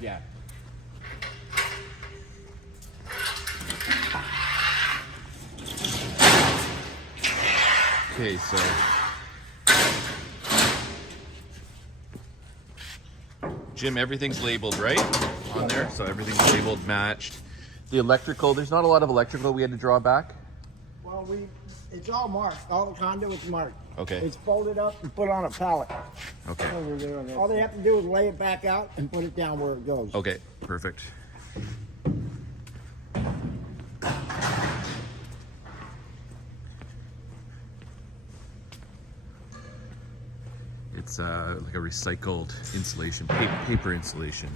Yeah. Okay, so Jim, everything's labeled, right? On there, so everything's labeled, matched. The electrical, there's not a lot of electrical we had to draw back. Well, it's all marked. All the conduit's marked. Okay. It's folded up and put on a pallet. Okay. Over there. All they have to do is lay it back out and put it down where it goes. Okay, perfect. It's like a recycled insulation, paper insulation.